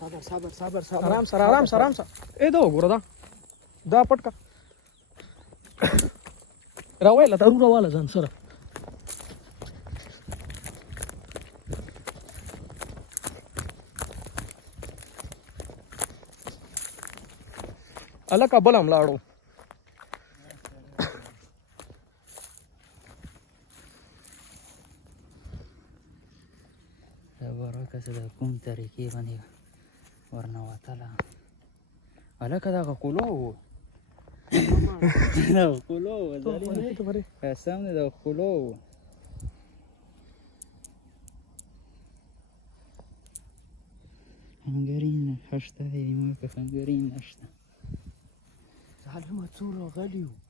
صبر صبر صبر صبر आराम सर आराम सर आराम सर ए दो गुरु दा पटका रवायला तर रवायला जाण सर अला का बोला हमला आडो कसं कोण तरीके बने वरना वाताला अला कदा का कुलो कुलो सामने da कुलो هنجرين هشتا هي ما في هنجرين هشتا تعلمها صورة غالية